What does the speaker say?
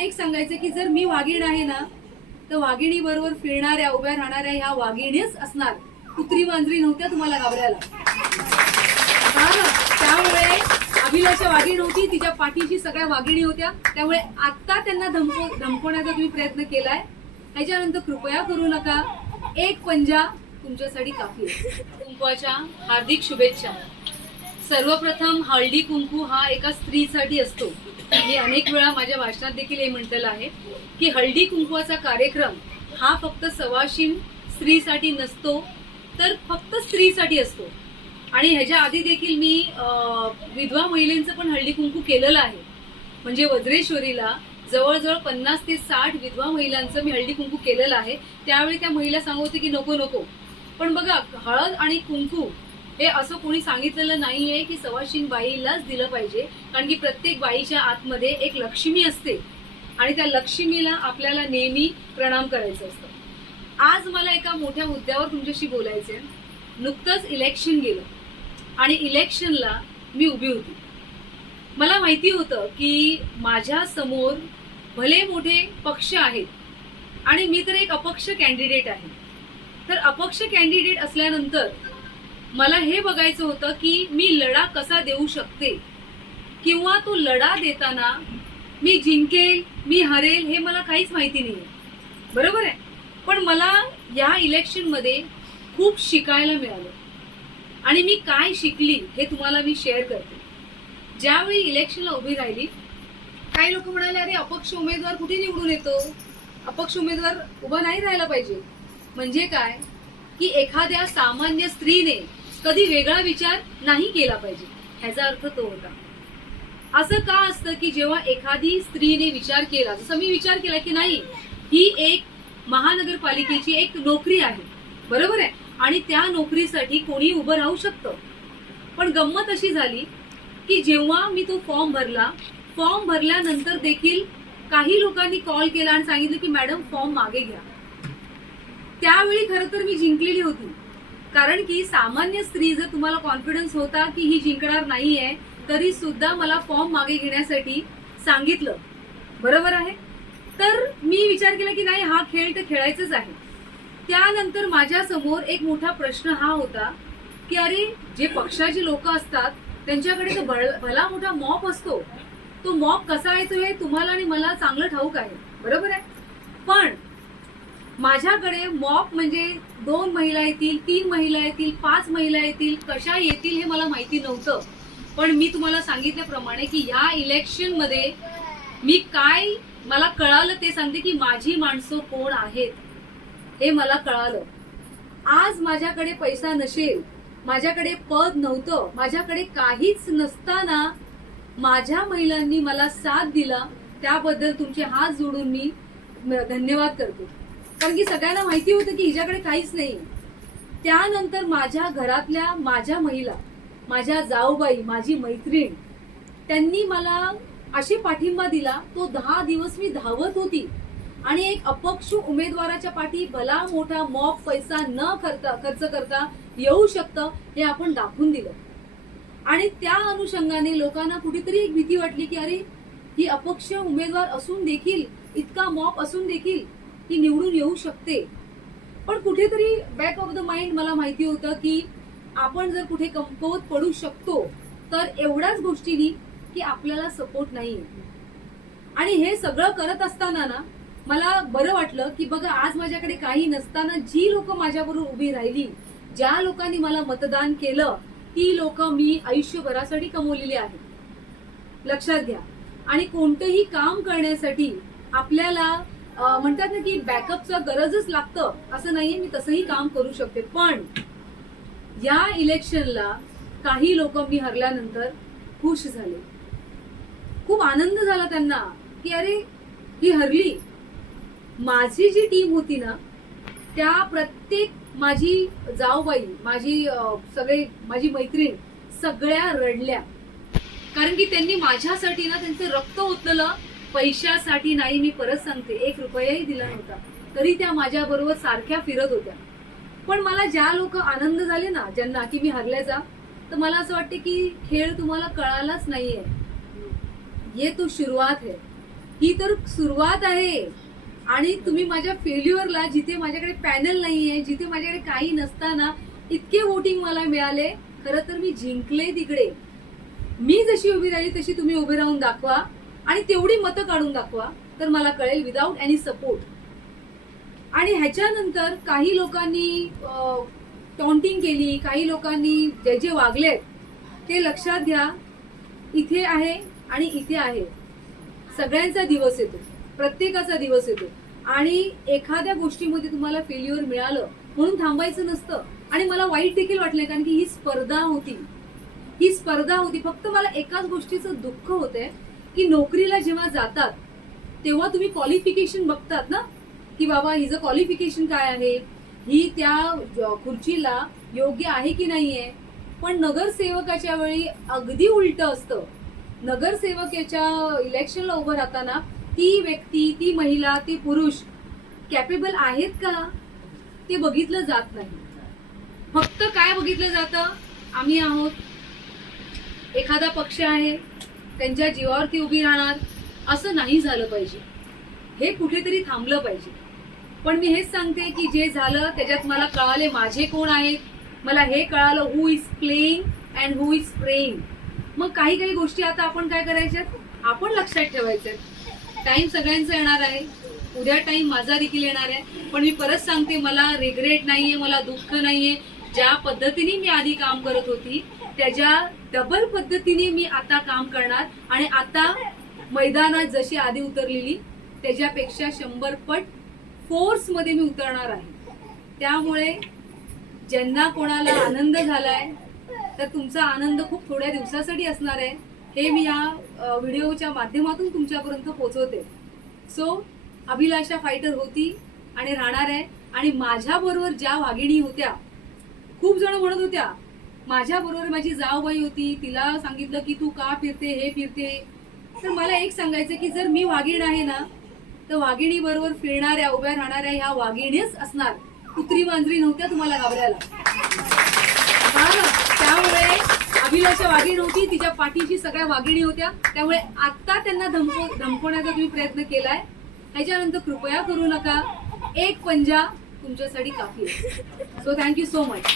एक सांगायचं की जर मी वाघीण आहे ना तर वाघिणी बरोबर फिरणाऱ्या उभ्या राहणाऱ्या ह्या वाघिणीच असणार. कुत्री मांजरी नव्हत्या तुम्हाला घाबरायला. त्यामुळे अभिलाषा वाघीण होती, तिच्या पाठीशी सगळ्या वाघिणी होत्या. त्यामुळे आता त्यांना धमकवण्याचा तुम्ही प्रयत्न केलाय. ह्याच्यानंतर कृपया करू नका. एक पंजा तुमच्यासाठी काफी आहे. कुंकवाच्या हार्दिक शुभेच्छा. सर्वप्रथम हळदी कुंकू हा एका स्त्रीसाठी असतो. मी अनेक वेळा माझ्या भाषणात देखील हे म्हटलेलं आहे की हळदी कुंकवाचा कार्यक्रम हा फक्त सवाशीण स्त्रीसाठी नसतो तर फक्त स्त्रीसाठी असतो. आणि ह्याच्या आधी देखील मी विधवा महिलांचं पण हळदी कुंकू केलेलं आहे. म्हणजे वज्रेश्वरीला जवळजवळ 50 ते 60 विधवा महिलांचं मी हळदी कुंकू केलेलं आहे. त्यावेळी त्या महिला सांगत होत्या की नको नको. पण बघा, हळद आणि कुंकू हे असं कोणी सांगितलेलं नाहीये की सवाशीण बाईलाच दिलं पाहिजे. कारण की प्रत्येक बाईच्या आतमध्ये एक लक्ष्मी असते आणि त्या लक्ष्मीला आपल्याला नेहमी प्रणाम करायचं असतं. आज मला एका मोठ्या मुद्द्यावर तुमच्याशी बोलायचंय. नुकतंच इलेक्शन गेलं आणि इलेक्शनला मी उभी होती. मला माहिती होतं की माझ्या समोर भले मोठे पक्ष आहेत आणि मी तर एक अपक्ष कॅन्डिडेट आहे. तर अपक्ष कॅन्डिडेट असल्यानंतर मला हे बघायचं होतं की मी लढा कसा देऊ शकते किंवा तो लढा देताना मी जिंकेल मी हरेल हे मला काहीच माहिती नाहीये. बरोबर आहे. पण मला या इलेक्शन मध्ये खूप शिकायला मिळालं आणि मी काय शिकली हे तुम्हाला मी शेअर करते. ज्यावेळी इलेक्शनला उभी राहिली, काही लोक म्हणाले अरे अपक्ष उमेदवार कुठे निवडून येतो, अपक्ष उमेदवार उभा नाही राहायला पाहिजे. म्हणजे काय की एखाद्या सामान्य स्त्रीने कधी वेगळा विचार नाही केला पाहिजे, ह्याचा अर्थ तो होता. असं का असतं की जेव्हा एखादी स्त्रीने विचार केला, जसं मी विचार केला की नाही ही एक महानगरपालिकेची एक नोकरी आहे, बरोबर आहे, आणि त्या नोकरीसाठी कोणी उभं राहू शकतं. पण गंमत अशी झाली की जेव्हा मी तो फॉर्म भरल्यानंतर देखील काही लोकांनी कॉल केला आणि सांगितलं की मॅडम फॉर्म मागे घ्या. त्यावेळी खरं तर मी जिंकलेली होती. कारण की सामान्य स्त्री जर तुम्हाला कॉन्फिडन्स होता की ही जिंकणार नाहीये तरी सुद्धा मला फॉर्म मागे घेण्यासाठी सांगितलं, बरोबर आहे. तर मी विचार केला की नाही, हा खेळ तर खेळायचाच आहे. त्यानंतर माझ्या समोर एक मोठा प्रश्न हा होता की अरे जे पक्षाचे लोक असतात त्यांच्याकडे तो भला मोठा मॉप असतो, तो मॉप कसा येतो हे तुम्हाला आणि मला चांगलं ठाऊक आहे, बरोबर आहे. पण माझ्याकडे मॉप म्हणजे 2 महिला येतील, 3 महिला येतील, 5 महिला येतील, कशा येतील हे मला माहिती नव्हतं. पण मी तुम्हाला सांगितल्याप्रमाणे की या इलेक्शन मध्ये मी काय मला कळालं ते सांगते की माझी माणसं कोण आहेत हे मला कळालं. आज माझ्याकडे पैसा नसेल, माझ्याकडे पद नव्हतं, माझ्याकडे काहीच नसताना माझ्या महिलांनी मला साथ दिला, त्याबद्दल तुमचे हात जोडून मी धन्यवाद करते. कारण की सगळ्यांना माहिती होतं की हिच्याकडे काहीच नाही. त्यानंतर माझ्या घरातल्या माझ्या महिला, माझ्या जाऊबाई, माझी मैत्रीण, त्यांनी मला अशी पाठिंबा दिला. तो 10 दिवस मी धावत होती आणि एक अपक्ष उमेदवाराच्या पाठी भला मोठा मॉप पैसा न खर्च करता येऊ शकतं हे आपण दाखवून दिलं. आणि त्या अनुषंगाने लोकांना कुठेतरी एक भीती वाटली की अरे ही अपक्ष उमेदवार असून देखील, इतका मॉप असून देखील ही निवडून येऊ शकते. पण कुठेतरी बॅक ऑफ द माइंड मला माहिती होतं की आपण जर कुठे कमकुवत पडू शकतो तर एवढ्याच गोष्टींनी की आपल्याला सपोर्ट नाही. आणि हे सगळं करत असताना ना मला बरं वाटलं की बघा आज माझ्याकडे काही नसताना जी लोक माझ्याबरोबर उभी राहिली, ज्या लोकांनी मला मतदान केलं, ती लोक मी आयुष्यभरासाठी कमवलेली आहे. लक्षात घ्या. आणि कोणतंही काम करण्यासाठी आपल्याला म्हणतात ना की बॅकअपचं गरजच लागतं असं नाहीये. मी तसंही काम करू शकते. पण या इलेक्शनला काही लोक मी हरल्यानंतर खुश झाले, खूप आनंद झाला त्यांना की अरे ही हरली. माझी जी टीम होती ना त्या प्रत्येक माझी जाऊबाई, माझी माझी मैत्रीण सगळ्या रडल्या. कारण की त्यांनी माझ्यासाठी ना त्यांचं रक्त ओतलं. पैशासाठी नाही, मी परत सांगते, 1 रुपयाही दिला नव्हता, तरी त्या माझ्या बरोबर सारख्या फिरत होत्या. पण मला ज्या लोक आनंद झाले ना ज्यांना की मी हरल्याचा, तर मला असं वाटते की खेळ तुम्हाला कळालाच नाहीये. ये तो शुरुआत है. ही तर सुरुवात आहे. आणि तुम्ही माझ्या फेल्युअरला, जिथे माझ्याकडे पॅनल नाहीये, जिथे माझ्याकडे काही नसताना इतके वोटिंग मला मिळाले, खरं तर मी जिंकले तिकडे. मी जशी उभी राहिली तशी तुम्ही उभे राहून दाखवा आणि तेवढी मतं काढून दाखवा, तर मला कळेल विदाऊट एनी सपोर्ट. आणि ह्याच्यानंतर काही लोकांनी टॉन्टिंग केली, काही लोकांनी जे जे वागलेत ते लक्षात घ्या. इथे आहे आणि इथे आहे. सगळ्यांचा दिवस येतो, प्रत्येकाचा दिवस येतो. आणि एखाद्या गोष्टीमध्ये तुम्हाला फेल्युअर मिळालं म्हणून थांबायचं नसतं. आणि मला वाईट देखील वाटलंय, कारण की ही स्पर्धा होती. फक्त मला एकाच गोष्टीचं दुःख होतंय की नोकरीला जेव्हा जातात तेव्हा तुम्ही क्वालिफिकेशन बघतात ना, की बाबा हिचं क्वालिफिकेशन काय आहे, ही त्या खुर्चीला योग्य आहे की नाहीये. पण नगरसेवकाच्या वेळी अगदी उलट असतं. नगरसेवकाच्या इलेक्शनला उभं राहताना ती व्यक्ती, ती महिला, ती पुरुष कॅपेबल आहेत का ते बघितलं जात नाही. फक्त काय बघितलं जातं, आम्ही आहोत, एखादा पक्ष आहे, त्यांच्या जीवावरती उभी राहणार. असं नाही झालं पाहिजे. हे कुठेतरी थांबलं पाहिजे. पण मी हेच सांगते की जे झालं त्याच्यात मला कळाले माझे कोण आहेत. मला हे कळालं who is playing and who is praying. मग काही काही गोष्टी आता आपण काय करायच्यात, आपण लक्षात ठेवायच्यात. टाइम सगळ्यांचा येणार आहे, उद्या टाइम माझा देखील येणार आहे. पण मी परत सांगते, मला रिग्रेट नाहीये, मला दुःख नाहीये. ज्या पद्धतीने मी आधी काम करत होती त्याच्या डबल पद्धतीने मी आता काम करणार. आणि आता मैदानात जशी आधी उतरलेली त्याच्यापेक्षा 100 पट फोर्स मध्ये मी उतरणार आहे. त्यामुळे ज्यांना कोणाला आनंद झालाय तर तुमचा आनंद खूप थोड्या दिवसासाठी असणार आहे, हे मी या व्हिडिओच्या माध्यमातून तुमच्यापर्यंत पोहोचवते. सो अभिलाषा फायटर होती आणि राहणार आहे. आणि माझ्या बरोबर ज्या वाघिणी होत्या, खूप जण म्हणत होत्या, माझ्या बरोबर माझी जावबाई होती, तिला सांगितलं की तू का फिरते, हे फिरते. तर मला एक सांगायचं की जर मी वाघीण आहे ना, तर वाघिणी बरोबर फिरणाऱ्या, उभ्या राहणाऱ्या ह्या वाघिणीच असणार. कुत्री मांजरी नव्हत्या तुम्हाला घाबरायला. त्यामुळे अभिलाषा वाघीण होती, तिच्या पाठीशी सगळ्या वाघिणी होत्या. त्यामुळे आता त्यांना धमकवण्याचा तुम्ही प्रयत्न केलाय. ह्याच्यानंतर कृपया करू नका. एक पंजा तुमच्यासाठी काफी आहे. So thank you so much.